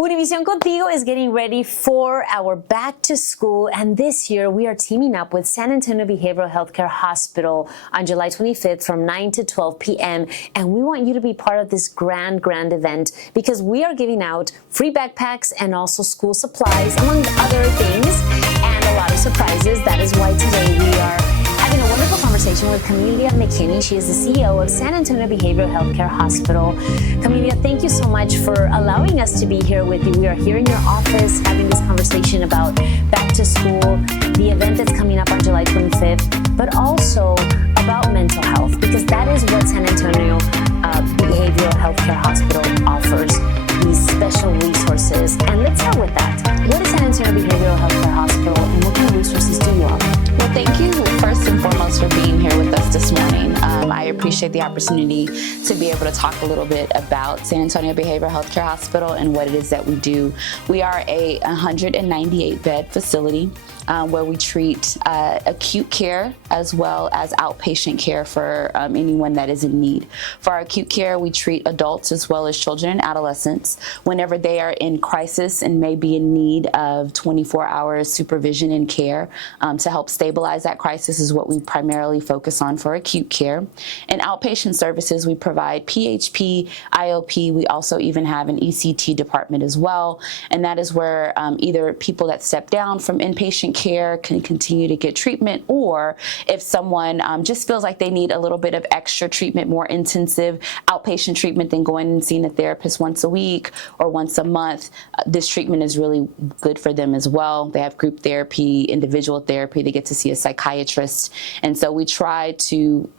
Univision Contigo is getting ready for our back to school, and this year we are teaming up with San Antonio Behavioral Healthcare Hospital on July 25th from 9 to 12 p.m. And we want you to be part of this grand event because we are giving out free backpacks and also school supplies, among other things, and a lot of surprises. That is why today we are having a wonderful conversation with Camillia McKinney. She is the CEO of San Antonio Behavioral Healthcare Hospital. Camillia, thank you so much for allowing us to be here with you. We are here in your office having this conversation about back to school, the event that's coming up on July 25th, but also about mental health, because that is what San Antonio Behavioral Healthcare Hospital offers, these special resources. And let's start with that. What is San Antonio Behavioral Healthcare Hospital, and what kind of resources do you offer? Well, thank you first and foremost for being here with us this morning. I appreciate the opportunity to be able to talk a little bit about San Antonio Behavioral Healthcare Hospital and what it is that we do. We are a 198-bed facility where we treat acute care as well as outpatient care for anyone that is in need. For our acute care, we treat adults as well as children and adolescents whenever they are in crisis and may be in need of 24-hour supervision and care to help stabilize that crisis is what we primarily focus on for acute care. And outpatient services, we provide PHP, IOP. We also even have an ECT department as well. And that is where either people that step down from inpatient care can continue to get treatment, or if someone just feels like they need a little bit of extra treatment, more intensive outpatient treatment than going and seeing a therapist once a week or once a month, this treatment is really good for them as well. They have group therapy, individual therapy, they get to see a psychiatrist. And so we try to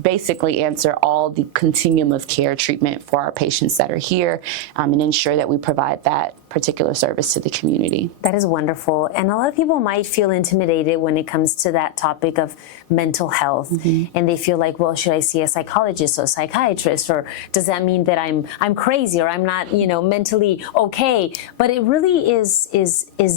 basically answer all the continuum of care treatment for our patients that are here and ensure that we provide that particular service to the community. That is wonderful. And a lot of people might feel intimidated when it comes to that topic of mental health. Mm-hmm. And they feel like, well, should I see a psychologist or a psychiatrist? Or does that mean that I'm crazy or I'm not, mentally okay? But it really is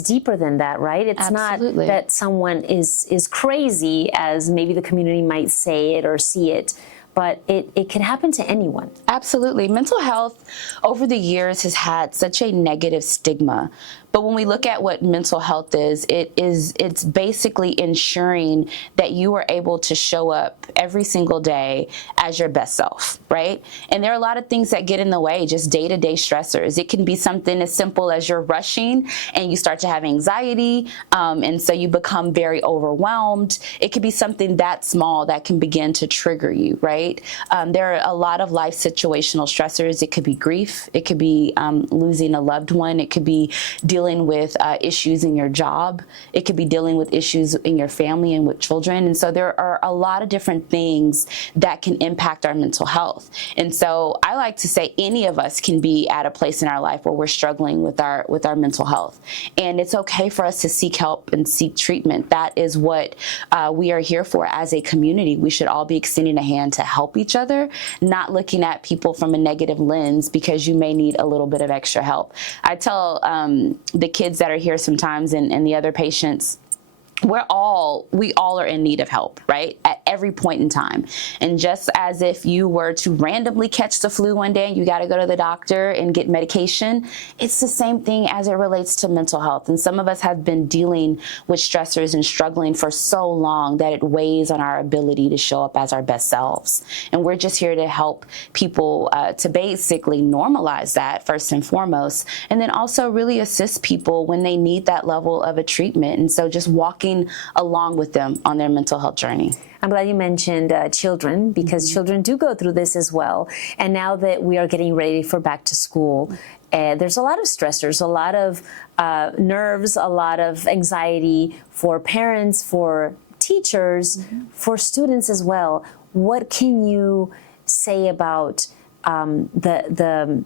deeper than that, right? It's Absolutely. Not that someone is crazy, as maybe the community might say it or see it, but it can happen to anyone. Absolutely. Mental health over the years has had such a negative stigma. But when we look at what mental health is, it's basically ensuring that you are able to show up every single day as your best self, right? And there are a lot of things that get in the way, just day-to-day stressors. It can be something as simple as you're rushing and you start to have anxiety, and so you become very overwhelmed. It could be something that small that can begin to trigger you, right? There are a lot of life situational stressors. It could be grief. It could be losing a loved one. It could be dealing with issues in your job. It could be dealing with issues in your family and with children. And so there are a lot of different things that can impact our mental health. And so I like to say any of us can be at a place in our life where we're struggling with our mental health. And it's okay for us to seek help and seek treatment. That is what we are here for as a community. We should all be extending a hand to help each other, not looking at people from a negative lens because you may need a little bit of extra help. I tell the kids that are here sometimes and the other patients, we all are in need of help, right? At every point in time. And just as if you were to randomly catch the flu one day and you got to go to the doctor and get medication, it's the same thing as it relates to mental health. And some of us have been dealing with stressors and struggling for so long that it weighs on our ability to show up as our best selves. And we're just here to help people to basically normalize that first and foremost, and then also really assist people when they need that level of a treatment. And so just walking along with them on their mental health journey. I'm glad you mentioned children, because mm-hmm. children do go through this as well. And now that we are getting ready for back to school, there's a lot of stressors, a lot of nerves, a lot of anxiety for parents, for teachers, mm-hmm. for students as well. What can you say about the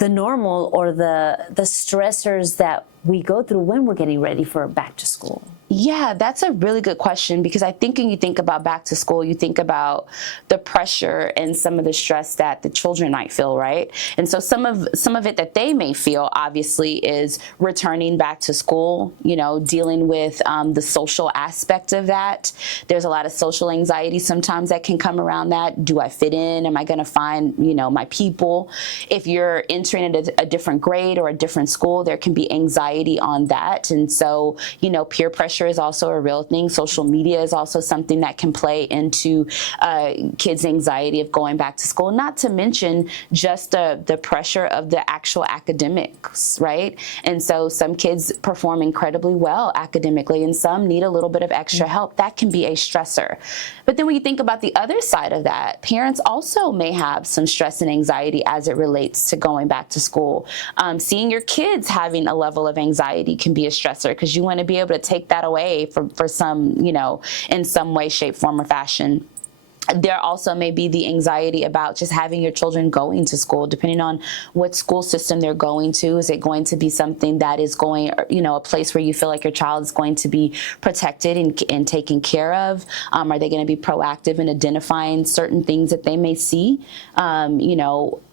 normal or the stressors that we go through when we're getting ready for back to school? Yeah, that's a really good question, because I think when you think about back to school, you think about the pressure and some of the stress that the children might feel, right? And so some of it that they may feel, obviously, is returning back to school, dealing with the social aspect of that. There's a lot of social anxiety sometimes that can come around that. Do I fit in? Am I going to find, my people? If you're entering a different grade or a different school, there can be anxiety on that. And so, peer pressure is also a real thing. Social media is also something that can play into kids' anxiety of going back to school, not to mention just the pressure of the actual academics, right? And so some kids perform incredibly well academically, and some need a little bit of extra help. That can be a stressor. But then when you think about the other side of that, parents also may have some stress and anxiety as it relates to going back to school. Seeing your kids having a level of anxiety can be a stressor, because you want to be able to take that away for some, in some way, shape, form, or fashion. There also may be the anxiety about just having your children going to school, depending on what school system they're going to. Is it going to be something that is going, a place where you feel like your child is going to be protected and taken care of? Are they going to be proactive in identifying certain things that they may see?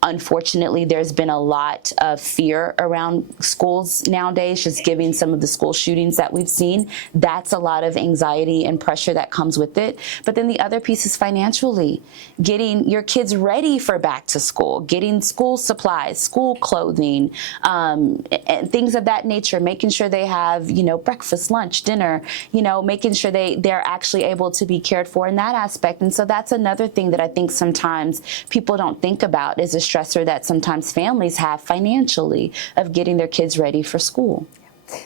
Unfortunately, there's been a lot of fear around schools nowadays, just given some of the school shootings that we've seen. That's a lot of anxiety and pressure that comes with it. But then the other piece is financially, getting your kids ready for back to school, getting school supplies, school clothing, and things of that nature, making sure they have, breakfast, lunch, dinner, making sure they're actually able to be cared for in that aspect. And so that's another thing that I think sometimes people don't think about, is a stressor that sometimes families have financially of getting their kids ready for school.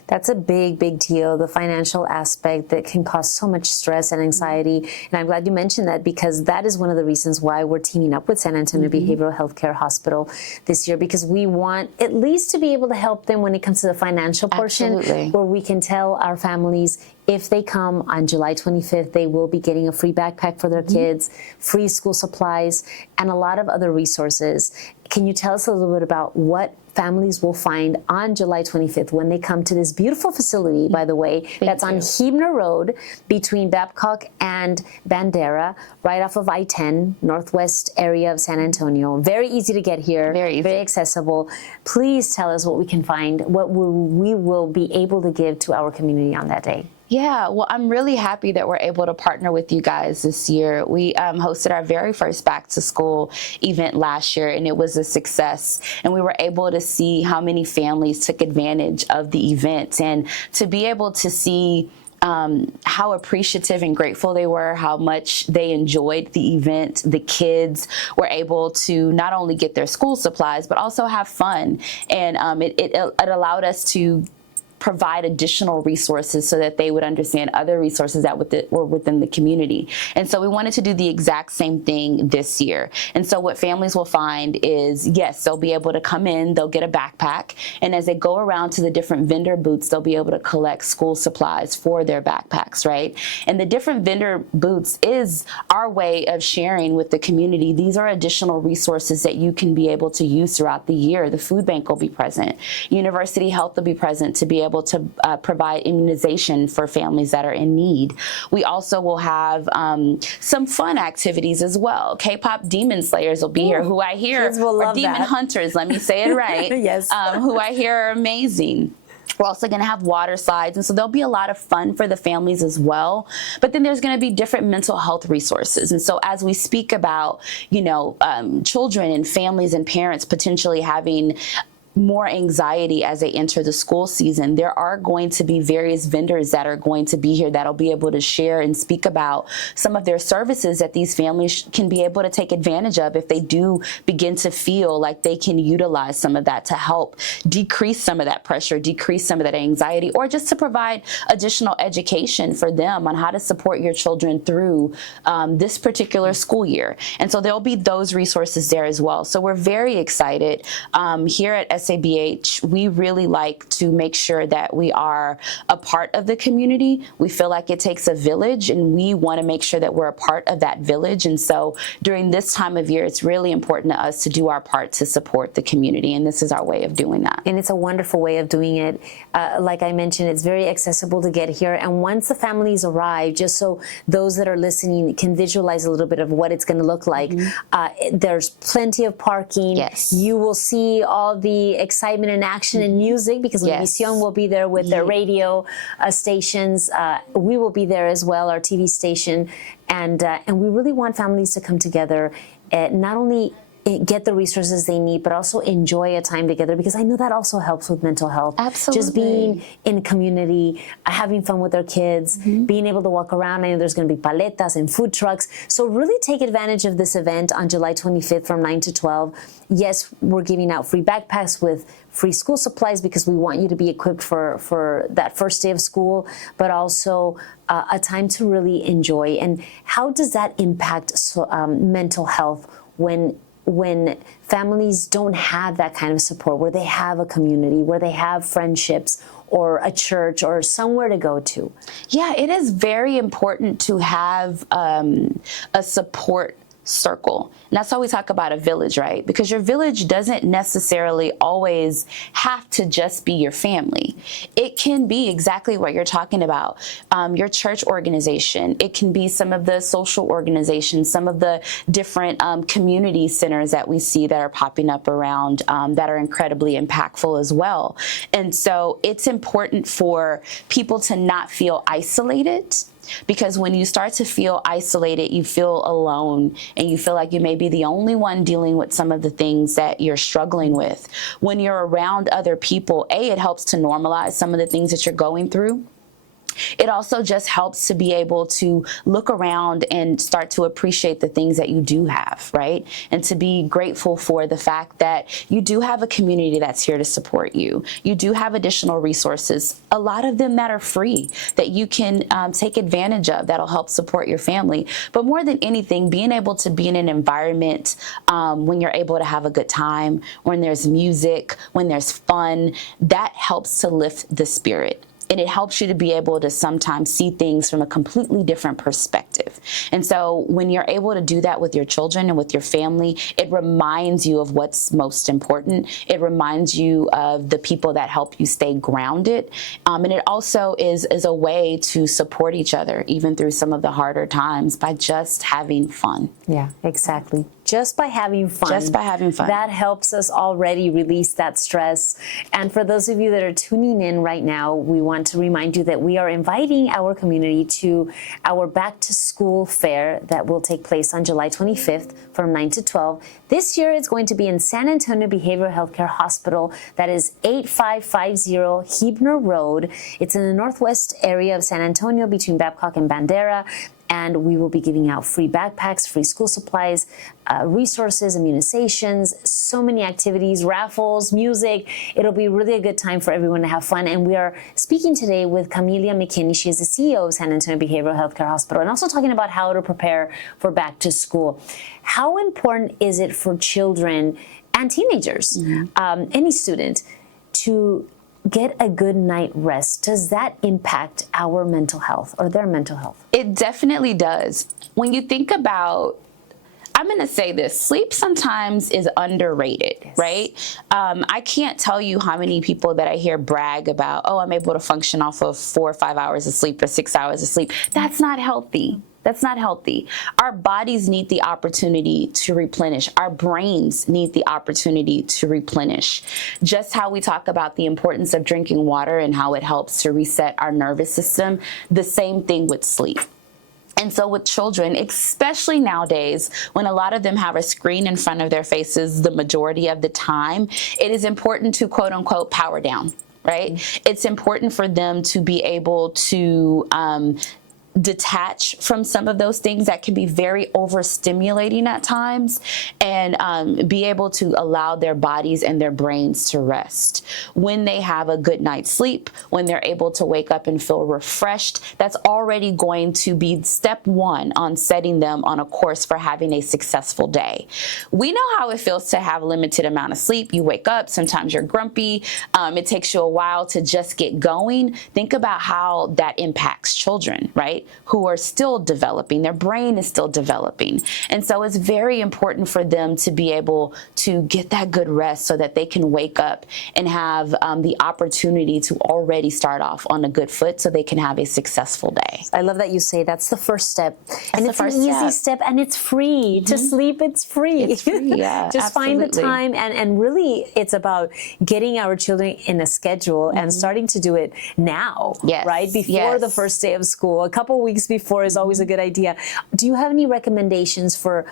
That's a big, big deal, the financial aspect that can cause so much stress and anxiety. And I'm glad you mentioned that, because that is one of the reasons why we're teaming up with San Antonio Behavioral Healthcare Hospital this year, because we want at least to be able to help them when it comes to the financial portion. Absolutely. Where we can tell our families, if they come on July 25th, they will be getting a free backpack for their kids, free school supplies, and a lot of other resources. Can you tell us a little bit about what families will find on July 25th when they come to this beautiful facility, by the way, that's on Huebner Road between Babcock and Bandera, right off of I-10, northwest area of San Antonio. Very easy to get here, very accessible. Please tell us what we can find, what we will be able to give to our community on that day. Yeah, well, I'm really happy that we're able to partner with you guys this year. We hosted our very first back to school event last year, and it was a success. And we were able to see how many families took advantage of the event, and to be able to see how appreciative and grateful they were, how much they enjoyed the event. The kids were able to not only get their school supplies, but also have fun. And it allowed us to provide additional resources so that they would understand other resources that were within the community. And so we wanted to do the exact same thing this year. And so what families will find is, yes, they'll be able to come in, they'll get a backpack, and as they go around to the different vendor booths, they'll be able to collect school supplies for their backpacks, right? And the different vendor booths is our way of sharing with the community. These are additional resources that you can be able to use throughout the year. The food bank will be present. University Health will be present to be able to provide immunization for families that are in need. We also will have some fun activities as well. K-pop Demon Slayers will be here, who I hear are Demon Hunters, let me say it right. Yes. Who I hear are amazing. We're also going to have water slides, and so there'll be a lot of fun for the families as well. But then there's going to be different mental health resources. And so as we speak about, children and families and parents potentially having more anxiety as they enter the school season, there are going to be various vendors that are going to be here that'll be able to share and speak about some of their services that these families can be able to take advantage of if they do begin to feel like they can utilize some of that to help decrease some of that pressure, decrease some of that anxiety, or just to provide additional education for them on how to support your children through this particular school year. And so there'll be those resources there as well. So we're very excited here at SABH, we really like to make sure that we are a part of the community. We feel like it takes a village, and we want to make sure that we're a part of that village. And so during this time of year, it's really important to us to do our part to support the community, and this is our way of doing that. And it's a wonderful way of doing it. Like I mentioned, it's very accessible to get here. And once the families arrive, just so those that are listening can visualize a little bit of what it's going to look like, there's plenty of parking. Yes. You will see all the excitement and action and music, because Univision will be there with their radio stations. We will be there as well, our TV station. And we really want families to come together, not only get the resources they need, but also enjoy a time together, because I know that also helps with mental health. Absolutely. Just being in community, having fun with their kids, being able to walk around. I know there's going to be paletas and food trucks. So really take advantage of this event on July 25th from 9 to 12. Yes, we're giving out free backpacks with free school supplies, because we want you to be equipped for that first day of school, but also a time to really enjoy. And how does that impact mental health when families don't have that kind of support, where they have a community, where they have friendships or a church or somewhere to go to? Yeah, it is very important to have a support circle. And that's why we talk about a village, right? Because your village doesn't necessarily always have to just be your family. It can be exactly what you're talking about. Your church organization. It can be some of the social organizations, some of the different community centers that we see that are popping up around that are incredibly impactful as well. And so it's important for people to not feel isolated. Because when you start to feel isolated, you feel alone, and you feel like you may be the only one dealing with some of the things that you're struggling with. When you're around other people, it helps to normalize some of the things that you're going through. It also just helps to be able to look around and start to appreciate the things that you do have, right? And to be grateful for the fact that you do have a community that's here to support you. You do have additional resources, a lot of them that are free, that you can take advantage of, that'll help support your family. But more than anything, being able to be in an environment when you're able to have a good time, when there's music, when there's fun, that helps to lift the spirit. And it helps you to be able to sometimes see things from a completely different perspective. And so when you're able to do that with your children and with your family, it reminds you of what's most important. It reminds you of the people that help you stay grounded. And it also is a way to support each other, even through some of the harder times, by just having fun. Yeah, exactly. Just by having fun. Just by having fun. That helps us already release that stress. And for those of you that are tuning in right now, we want to remind you that we are inviting our community to our back to school fair that will take place on July 25th from 9 to 12. This year it's going to be in San Antonio Behavioral Healthcare Hospital. That is 8550 Hebner Road. It's in the northwest area of San Antonio between Babcock and Bandera. And we will be giving out free backpacks, free school supplies, resources, immunizations, so many activities, raffles, music. It'll be really a good time for everyone to have fun. And we are speaking today with Camillia McKinney. She is the CEO of San Antonio Behavioral Healthcare Hospital, and also talking about how to prepare for back to school. How important is it for children and teenagers, any student, to get a good night rest? Does that impact our mental health or their mental health? It definitely does. When you think about, I'm going to say this, sleep sometimes is underrated, right? I can't tell you how many people that I hear brag about, oh, I'm able to function off of 4 or 5 hours of sleep or 6 hours of sleep. That's not healthy. That's not healthy. Our bodies need the opportunity to replenish. Our brains need the opportunity to replenish. Just how we talk about the importance of drinking water and how it helps to reset our nervous system, the same thing with sleep. And so with children, especially nowadays, when a lot of them have a screen in front of their faces the majority of the time, it is important to, quote unquote, power down, right? It's important for them to be able to detach from some of those things that can be very overstimulating at times, and be able to allow their bodies and their brains to rest. When they have a good night's sleep, when they're able to wake up and feel refreshed, that's already going to be step one on setting them on a course for having a successful day. We know how it feels to have a limited amount of sleep. You wake up, sometimes you're grumpy. It takes you a while to just get going. Think about how that impacts children, right? Who are still developing. Their brain is still developing. And so it's very important for them to be able to get that good rest so that they can wake up and have the opportunity to already start off on a good foot so they can have a successful day. I love that you say that's the first step. And it's an easy easy step, and it's free. To sleep, it's free. It's free, yeah. Just find the time, and really it's about getting our children in a schedule and starting to do it now, right? Before the first day of school. A couple weeks before is always a good idea. Do you have any recommendations for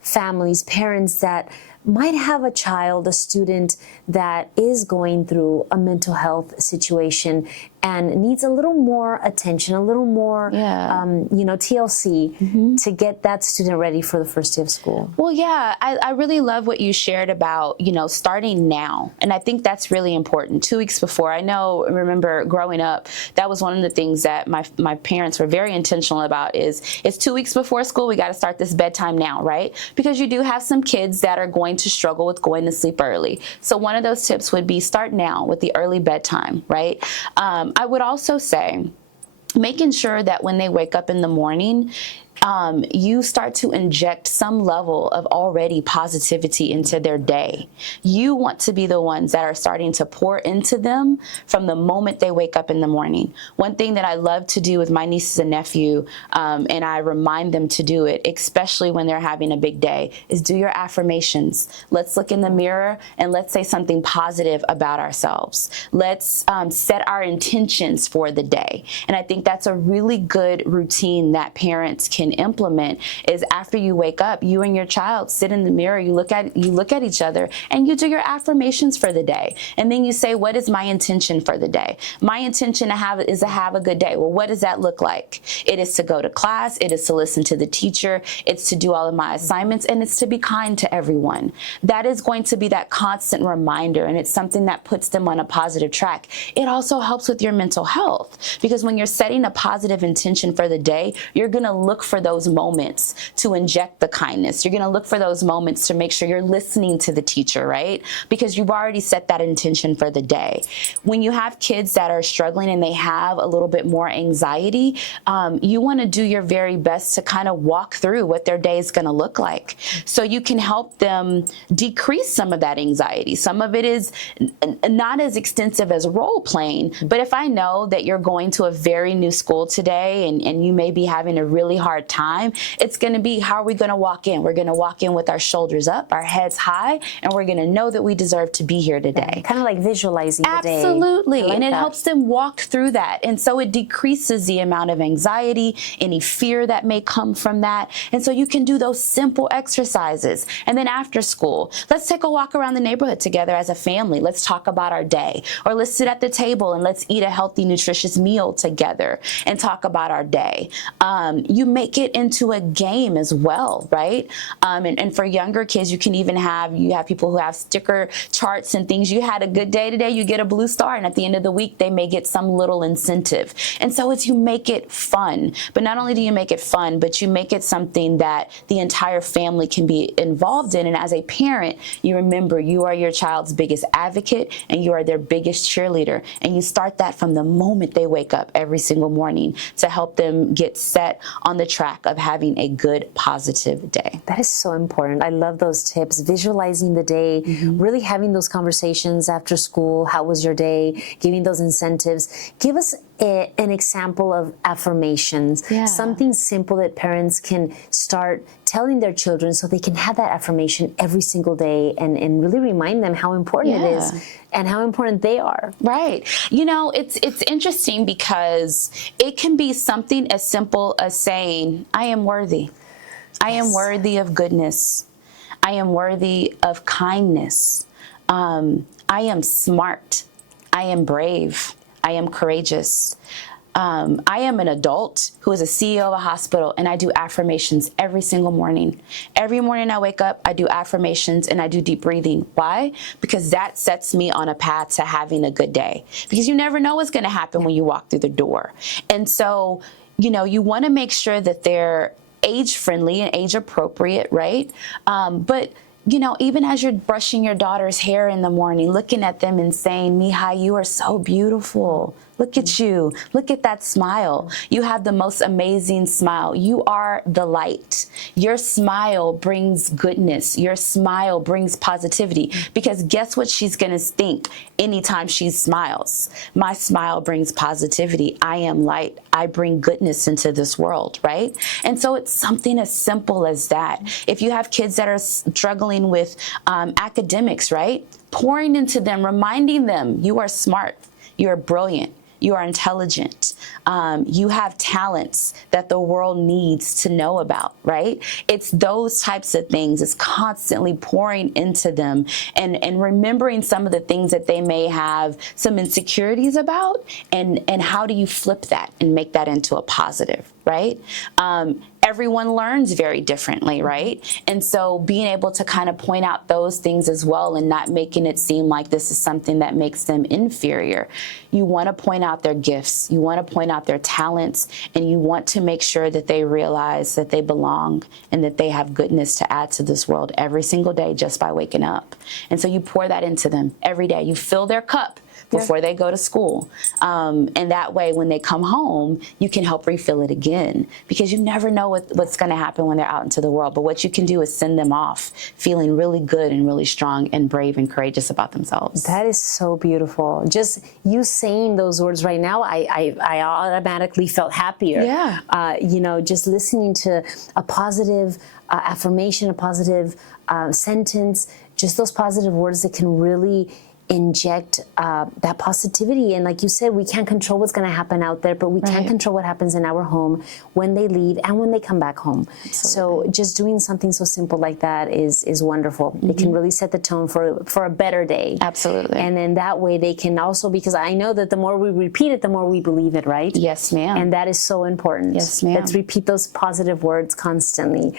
families, parents that might have a child, a student that is going through a mental health situation and needs a little more attention, a little more, TLC to get that student ready for the first day of school? Well, yeah, I really love what you shared about, starting now. And I think that's really important. 2 weeks before, remember growing up, that was one of the things that my parents were very intentional about is it's 2 weeks before school, we got to start this bedtime now, right? Because you do have some kids that are going to struggle with going to sleep early. So one of those tips would be start now with the early bedtime, right? I would also say making sure that when they wake up in the morning, you start to inject some level of already positivity into their day. You want to be the ones that are starting to pour into them from the moment they wake up in the morning. One thing that I love to do with my nieces and nephew, and I remind them to do it, especially when they're having a big day, is do your affirmations. Let's look in the mirror and let's say something positive about ourselves. Let's set our intentions for the day. And I think that's a really good routine that parents can implement, is after you wake up, you and your child sit in the mirror, you look at each other, and you do your affirmations for the day. And then you say, what is my intention for the day? My intention is to have a good day. Well, what does that look like? It is to go to class, it is to listen to the teacher, it's to do all of my assignments, and it's to be kind to everyone. That is going to be that constant reminder, and it's something that puts them on a positive track. It also helps with your mental health, because when you're setting a positive intention for the day, you're going to look for those moments to inject the kindness. You're going to look for those moments to make sure you're listening to the teacher, right? Because you've already set that intention for the day. When you have kids that are struggling and they have a little bit more anxiety, you want to do your very best to kind of walk through what their day is going to look like, so you can help them decrease some of that anxiety. Some of it is not as extensive as role playing, but if I know that you're going to a very new school today and you may be having a really hard time, it's going to be, how are we going to walk in? We're going to walk in with our shoulders up, our heads high, and we're going to know that we deserve to be here today. Kind of like visualizing the day. Absolutely. Like and it that helps them walk through that. And so it decreases the amount of anxiety, any fear that may come from that. And so you can do those simple exercises. And then after school, let's take a walk around the neighborhood together as a family. Let's talk about our day. Or let's sit at the table and let's eat a healthy, nutritious meal together and talk about our day. You make it into a game as well, right? And for younger kids, you can even have people who have sticker charts and things. You had a good day today, you get a blue star, and at the end of the week, they may get some little incentive. And so you make it fun. But not only do you make it fun, but you make it something that the entire family can be involved in. And as a parent, you remember you are your child's biggest advocate and you are their biggest cheerleader. And you start that from the moment they wake up every single morning to help them get set on the track of having a good, positive day. That is so important. I love those tips. Visualizing the day, really having those conversations after school. How was your day? Giving those incentives. Give us an example of affirmations, something simple that parents can start telling their children so they can have that affirmation every single day and really remind them how important it is and how important they are. Right. It's interesting because it can be something as simple as saying, I am worthy. I am worthy of goodness. I am worthy of kindness. I am smart. I am brave. I am courageous. I am an adult who is a CEO of a hospital, and I do affirmations every single morning. Every morning I wake up, I do affirmations and I do deep breathing. Why? Because that sets me on a path to having a good day. Because you never know what's going to happen when you walk through the door. And so, you want to make sure that they're age friendly and age appropriate, right? But even as you're brushing your daughter's hair in the morning, looking at them and saying, Mija, you are so beautiful. Look at you. Look at that smile. You have the most amazing smile. You are the light. Your smile brings goodness. Your smile brings positivity. Because guess what she's going to think anytime she smiles? My smile brings positivity. I am light. I bring goodness into this world, right? And so it's something as simple as that. If you have kids that are struggling with academics, right? Pouring into them, reminding them you are smart, you are brilliant, you are intelligent. You have talents that the world needs to know about, right? It's those types of things. It's constantly pouring into them and remembering some of the things that they may have some insecurities about, and how do you flip that and make that into a positive, right? Everyone learns very differently, right? And so being able to kind of point out those things as well and not making it seem like this is something that makes them inferior. You want to point out their gifts. You want to point out their talents, and you want to make sure that they realize that they belong and that they have goodness to add to this world every single day just by waking up. And so you pour that into them every day. You fill their cup before they go to school. And that way, when they come home, you can help refill it again, because you never know what's going to happen when they're out into the world. But what you can do is send them off feeling really good and really strong and brave and courageous about themselves. That is so beautiful. Just you saying those words right now, I automatically felt happier. Yeah. Just listening to a positive affirmation, a positive sentence, just those positive words that can really inject that positivity. And like you said, we can't control what's going to happen out there, but we can control what happens in our home when they leave and when they come back home. Absolutely. So just doing something so simple like that is wonderful. It can really set the tone for a better day. Absolutely. And then that way they can also, because I know that the more we repeat it, the more we believe it, right? Yes, ma'am. And that is so important. Yes, ma'am. Let's repeat those positive words constantly.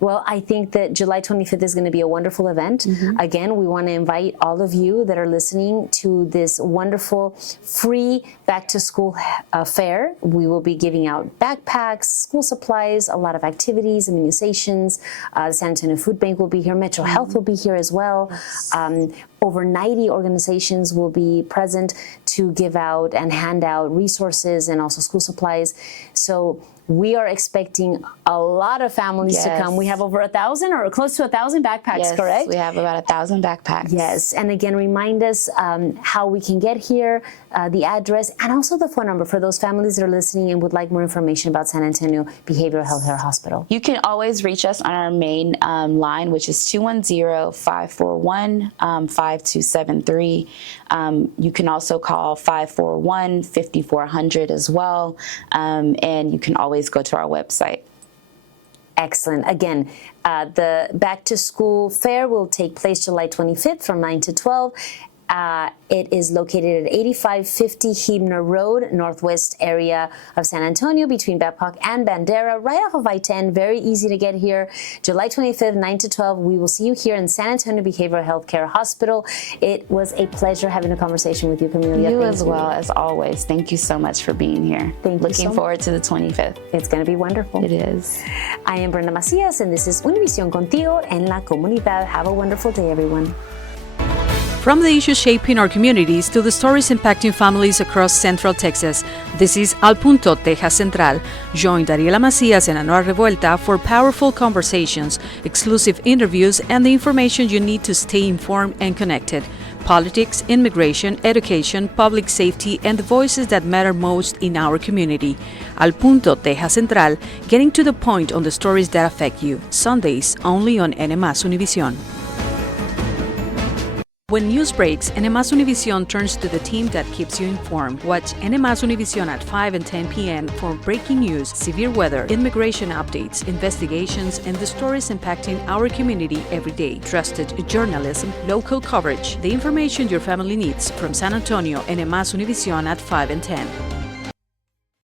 Well, I think that July 25th is going to be a wonderful event. Again, we want to invite all of you that are listening to this wonderful free back to school fair. We will be giving out backpacks, school supplies, a lot of activities, immunizations. The San Antonio Food Bank will be here. Metro Health will be here as well. Over 90 organizations will be present to give out and hand out resources and also school supplies. So we are expecting a lot of families to come. We have over 1,000 or close to 1,000 backpacks, correct? Yes, we have about 1,000 backpacks. Yes, and again, remind us how we can get here, the address, and also the phone number for those families that are listening and would like more information about San Antonio Behavioral Health Care Hospital. You can always reach us on our main line, which is 210-541-5273. You can also call 541-5400 as well, and you can always go to our website. Excellent. Again, the Back to School Fair will take place July 25th from 9 to 12. It is located at 8550 Hebner Road, northwest area of San Antonio, between Babcock and Bandera, right off of I-10. Very easy to get here. July 25th, 9 to 12. We will see you here in San Antonio Behavioral Health Care Hospital. It was a pleasure having a conversation with you, Camillia. You as well, as always. Thank you so much for being here. Thank you. Looking forward to the 25th. It's going to be wonderful. It is. I am Brenda Macias, and this is Univision Contigo en la Comunidad. Have a wonderful day, everyone. From the issues shaping our communities to the stories impacting families across Central Texas, this is Al Punto Texas Central. Join Dariela Macias and Anuar Revuelta for powerful conversations, exclusive interviews, and the information you need to stay informed and connected. Politics, immigration, education, public safety, and the voices that matter most in our community. Al Punto Texas Central, getting to the point on the stories that affect you. Sundays only on N+, Univision. When news breaks, N+, Univision turns to the team that keeps you informed. Watch N+, Univision at 5 and 10 p.m. for breaking news, severe weather, immigration updates, investigations, and the stories impacting our community every day. Trusted journalism, local coverage, the information your family needs from San Antonio, N+, Univision at 5 and 10.